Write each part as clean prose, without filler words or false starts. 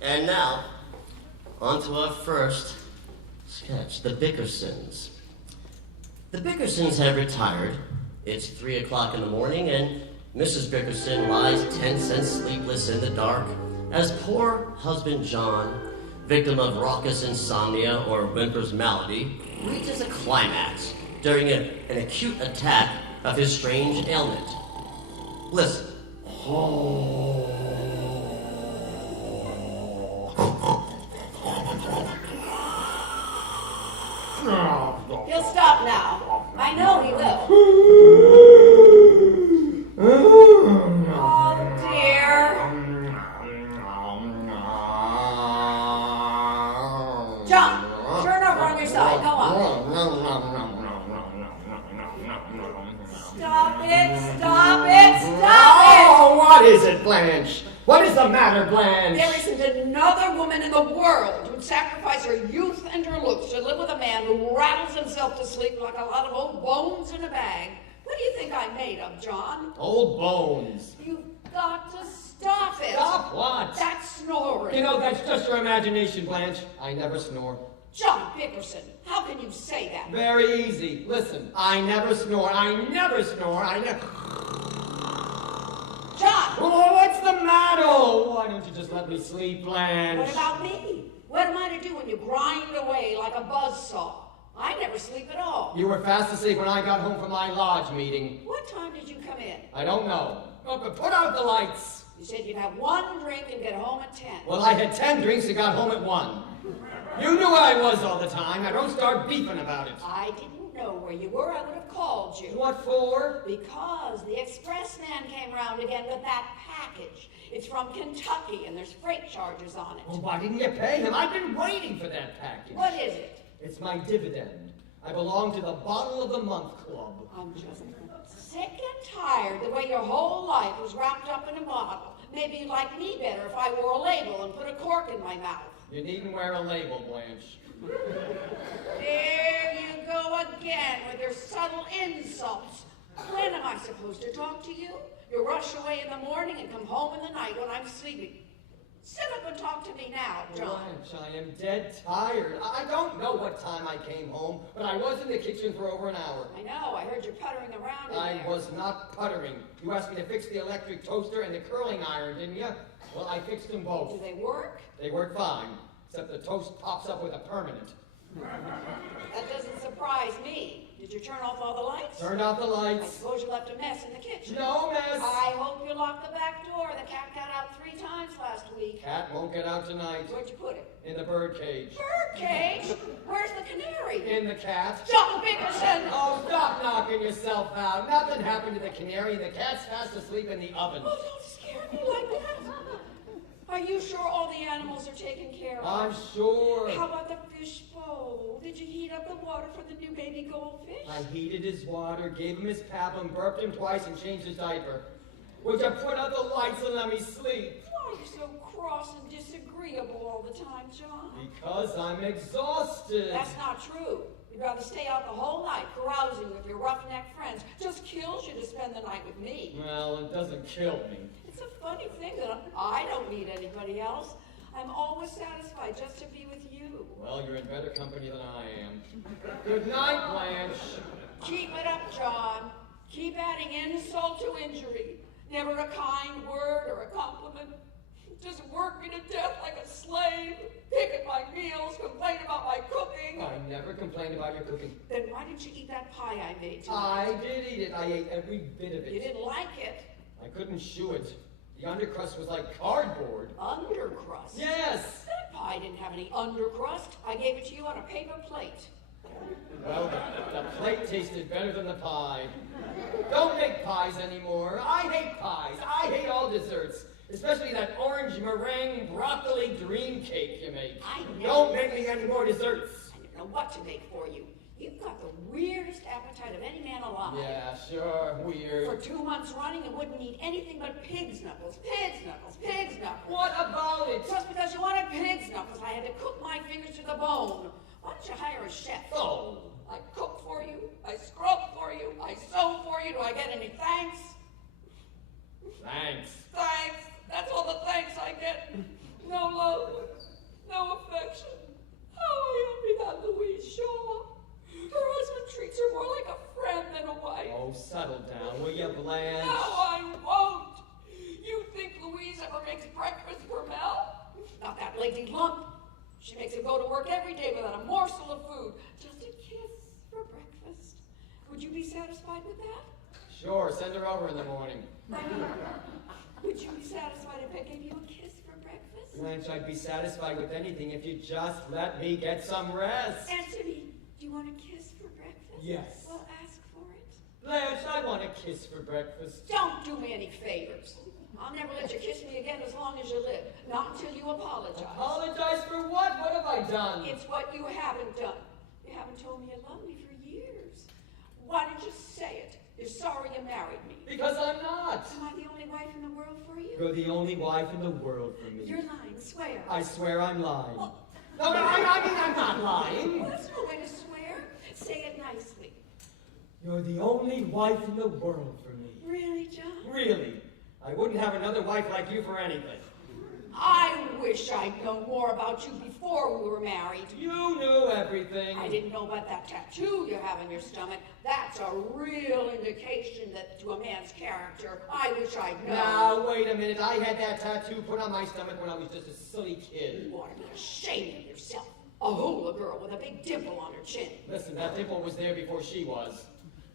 And now, on to our first sketch, the Bickersons. The Bickersons have retired. It's 3 o'clock in the morning, and Mrs. Bickerson lies tense and sleepless in the dark as poor husband John, victim of raucous insomnia or Whimper's malady, reaches a climax during an acute attack of his strange ailment. Listen. He'll stop now. I know he will. Oh, dear. John, turn over on your side. Go on. Stop it, stop it, stop it! Oh, what is it, Blanche? What is the matter, Blanche? There isn't another woman in the world who'd sacrifice her youth and her looks to live with a man who rattles himself to sleep like a lot of old bones in a bag. What do you think I'm made of, John? Old bones. You've got to stop it. Stop what? That snoring. You know, that's just your imagination, Blanche. I never snore. John Bickerson, how can you say that? Very easy. Listen, I never snore. I never snore. John! Oh, what's the matter? Why don't you just let me sleep, Blanche? What about me? What am I to do when you grind away like a buzzsaw? I never sleep at all. You were fast asleep when I got home from my lodge meeting. What time did you come in? I don't know. Oh, but put out the lights. You said you'd have 1 drink and get home at 10. Well, I had 10 drinks and got home at 1. You knew where I was all the time. Now don't start beefing about it. I didn't know where you were. I would have called you. What for? Because the express man came round again with that package. It's from Kentucky and there's freight charges on it. Well, why didn't you pay him? I've been waiting for that package. What is it? It's my dividend. I belong to the Bottle of the Month Club. I'm just sick and tired the way your whole life was wrapped up in a bottle. Maybe you'd like me better if I wore a label and put a cork in my mouth. You needn't wear a label, Blanche. There you go again with your subtle insults. When am I supposed to talk to you? You rush away in the morning and come home in the night when I'm sleeping. Sit up and talk to me now, John. Blanche, I am dead tired. I don't know what time I came home, but I was in the kitchen for over an hour. I know, I heard you puttering around in there. I was not puttering. You asked me to fix the electric toaster and the curling iron, didn't you? Well, I fixed them both. Do they work? They work fine, except the toast pops up with a permanent. That doesn't surprise me. Did you turn off all the lights? Turned out the I lights. suppose you left a mess in the kitchen. No mess. I hope you locked the back door. The cat got out 3 times last week. Cat won't get out tonight. Where'd you put it? In the bird cage. Bird cage? Where's the canary? In the cat. John Bickerson! Oh, stop knocking yourself out. Nothing happened to the canary, and the cat's fast asleep in the oven. Oh, don't scare me like that. Are you sure all the animals are taken care of? I'm sure. How about the fish bowl? Did you heat up the water for the new baby goldfish? I heated his water, gave him his pablum, burped him twice, and changed his diaper. Would you put out the lights and let me sleep? Why are you so cross and disagreeable all the time, John? Because I'm exhausted. That's not true. You'd rather stay out the whole night carousing with your roughneck friends. Just kills you to spend the night with me. Well, it doesn't kill me. It's a funny thing that I don't need anybody else. I'm always satisfied just to be with you. Well, you're in better company than I am. Good night, Blanche. Keep it up, John. Keep adding insult to injury. Never a kind word or a compliment. Just work me to death like a slave. Pick at my meals, complain about my cooking. I never complained about your cooking. Then why didn't you eat that pie I made tonight? I did eat it. I ate every bit of it. You didn't like it. I couldn't chew it. The undercrust was like cardboard. Undercrust? Yes. That pie didn't have any undercrust. I gave it to you on a paper plate. Well, the plate tasted better than the pie. Don't make pies anymore. I hate pies. I hate all desserts. Especially that orange meringue broccoli dream cake you make. Don't make me any more desserts. I didn't know what to make for you. You've got the weirdest appetite of any man alive. Yeah, sure, weird. For 2 months running, you wouldn't eat anything but pig's knuckles, pig's knuckles, pig's knuckles. What about it? Just because you wanted pig's knuckles, I had to cook my fingers to the bone. Why don't you hire a chef? Oh. I cook for you, I scrub for you, I sew for you. Do I get any thanks? Thanks. Thanks. That's all the thanks I get. No love. in the morning. I mean, would you be satisfied if I gave you a kiss for breakfast? Blanche, I'd be satisfied with anything if you just let me get some rest. Answer me. Do you want a kiss for breakfast? Yes. Well, ask for it. Blanche, I want a kiss for breakfast. Don't do me any favors. I'll never let you kiss me again as long as you live. Not until you apologize. Apologize for what? What have I done? It's what you haven't done. You haven't told me you love me for years. Why didn't you say it? You're sorry you married me. Because I'm not. Am I the only wife in the world for you? You're the only wife in the world for me. You're lying. Swear. I swear I'm lying. Well, No, I mean I'm not lying. well, that's no way to swear. Say it nicely. You're the only wife in the world for me. Really, John? Really. I wouldn't have another wife like you for anything. I wish I'd known more about you before we were married. You knew everything. I didn't know about that tattoo you have on your stomach. That's a real indication that to a man's character. I wish I'd known. Now, wait a minute. I had that tattoo put on my stomach when I was just a silly kid. You ought to be ashamed of yourself. A hula girl with a big dimple on her chin. Listen, that dimple was there before she was.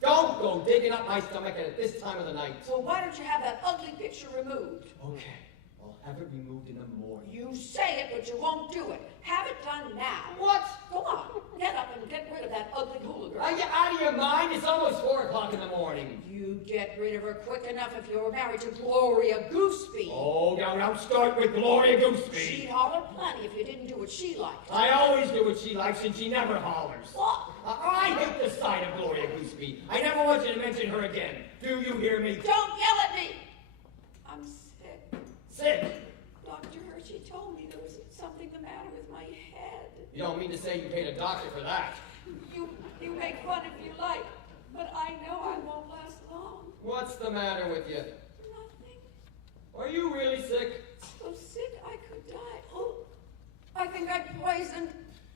Don't go digging up my stomach at this time of the night. So why don't you have that ugly picture removed? Okay, I'll have it removed in the morning. You say it, but you won't do it. Have it done now. What? Go on. Get up and get rid of that ugly hula girl. Are you out of your mind? It's almost 4 o'clock in the morning. You'd get rid of her quick enough if you were married to Gloria Gooseby. Oh, now don't start with Gloria Gooseby. She'd holler plenty if you didn't do what she liked. I always do what she likes and she never hollers. What? I hate the sight of Gloria Gooseby. I never want you to mention her again. Do you hear me? Don't yell at me! I'm sick. Sick. Dr. Hershey told me there was something the matter with my head. You don't mean to say you paid a doctor for that. You make fun if you like, but I know I won't last long. What's the matter with you? Nothing. Are you really sick? So sick I could die. Oh, I think I'm poisoned.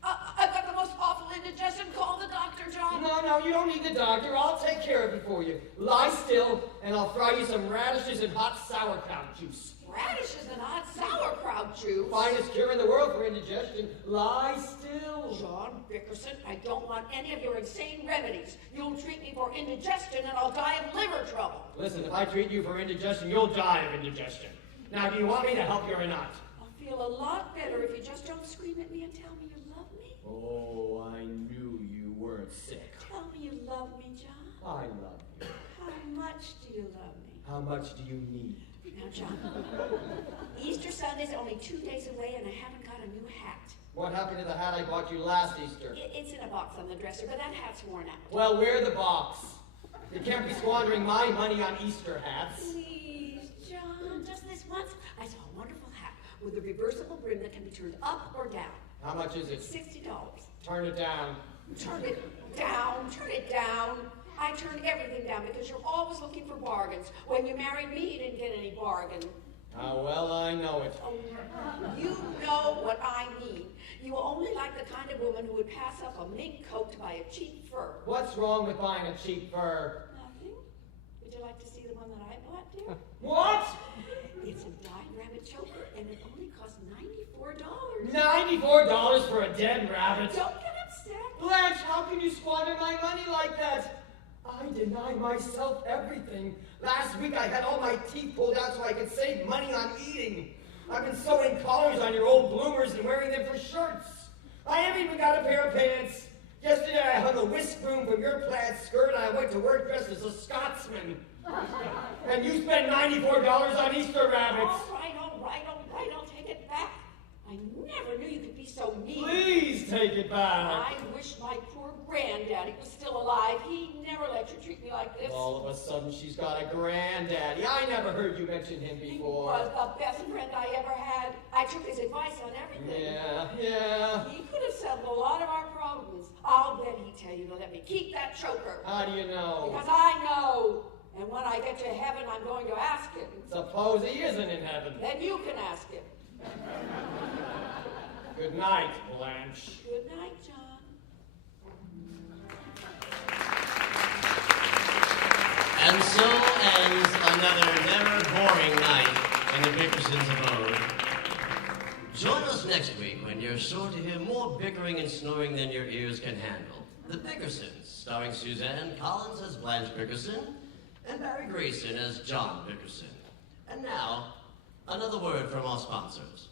I've got the most awful indigestion. Call the doctor, John. No, you don't need the doctor. I'll take care of it for you. Lie still, and I'll fry you some radishes and hot sauerkraut juice. Radishes and hot sauerkraut juice. Finest cure in the world for indigestion. Lie still. John Bickerson, I don't want any of your insane remedies. You'll treat me for indigestion and I'll die of liver trouble. Listen, if I treat you for indigestion, you'll die of indigestion. Now, do you want me to help you or not? I'll feel a lot better if you just don't scream at me and tell me you love me. Oh, I knew you weren't sick. Tell me you love me, John. I love you. How much do you love me? How much do you need? Now, John, Easter Sunday's only 2 days away and I haven't got a new hat. What happened to the hat I bought you last Easter? It's in a box on the dresser, but that hat's worn out. Well, where the box? You can't be squandering my money on Easter hats. Please, John, just this once. I saw a wonderful hat with a reversible brim that can be turned up or down. How much is it? $60. Turn it down. Turn it down, turn it down. I turned everything down because you're always looking for bargains. When you married me, you didn't get any bargain. How well I know it. Oh, you know what I mean. You only like the kind of woman who would pass up a mink coat to buy a cheap fur. What's wrong with buying a cheap fur? Nothing. Would you like to see the one that I bought, dear? What? It's a dyed rabbit choker, and it only cost $94. $94 for a dead rabbit? Don't get upset. Blanche, how can you squander my money like that? I deny myself everything. Last week I had all my teeth pulled out so I could save money on eating. I've been sewing collars on your old bloomers and wearing them for shirts. I haven't even got a pair of pants. Yesterday I hung a whisk broom from your plaid skirt and I went to work dressed as a Scotsman. And you spent $94 on Easter rabbits. All right, I'll take it back. I never knew you could be so mean. Please take it back. I wish my poor granddaddy was still alive. He never let you treat me like this. All of a sudden she's got a granddaddy. I never heard you mention him He before. was the best friend I ever had. I took his advice on everything. Yeah. He could have settled a lot of our problems. I'll bet he'd tell you to let me keep that choker. How do you know? Because I know. And when I get to heaven, I'm going to ask him. Suppose he isn't in heaven. Then you can ask him. Good night, Blanche. Good night, John. And so ends another never boring night in the Bickersons' abode. Join us next week when you're sure to hear more bickering and snoring than your ears can handle. The Bickersons, starring Suzanne Collins as Blanche Bickerson, and Barry Grayson as John Bickerson. And now, another word from our sponsors.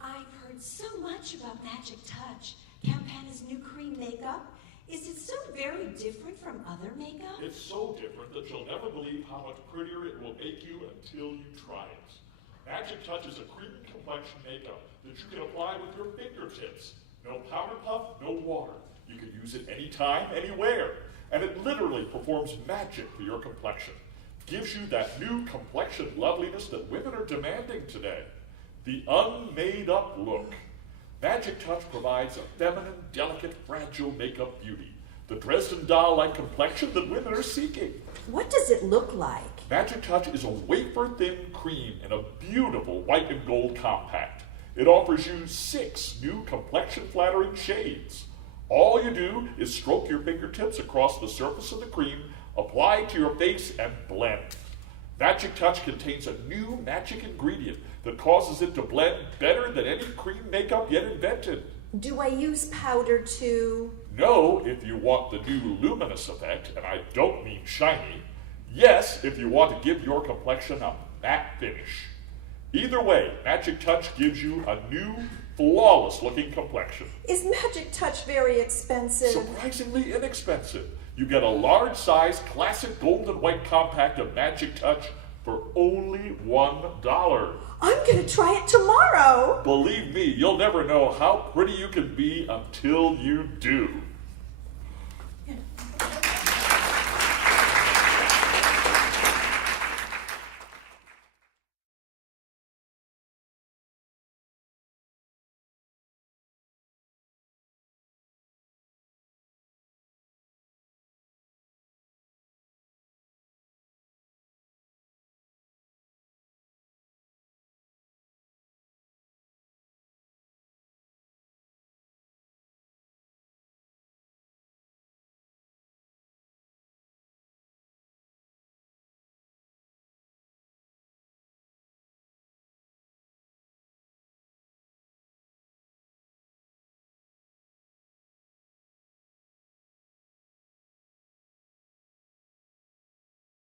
I've heard so much about Magic Touch, Campana's new cream makeup. Is it so very different from other makeup? It's so different that you'll never believe how much prettier it will make you until you try it. Magic Touch is a cream complexion makeup that you can apply with your fingertips. No powder puff, no water. You can use it anytime, anywhere. And it literally performs magic for your complexion. Gives you that new complexion loveliness that women are demanding today. The unmade-up look. Magic Touch provides a feminine, delicate, fragile makeup beauty. The Dresden doll-like complexion that women are seeking. What does it look like? Magic Touch is a wafer-thin cream in a beautiful white and gold compact. It offers you 6 new complexion-flattering shades. All you do is stroke your fingertips across the surface of the cream, apply it to your face, and blend. Magic Touch contains a new magic ingredient that causes it to blend better than any cream makeup yet invented. Do I use powder too? No, if you want the new luminous effect, and I don't mean shiny. Yes, if you want to give your complexion a matte finish. Either way, Magic Touch gives you a new, flawless-looking complexion. Is Magic Touch very expensive? Surprisingly inexpensive. You get a large-size classic gold and white compact of Magic Touch for only $1. I'm going to try it tomorrow. Believe me, you'll never know how pretty you can be until you do.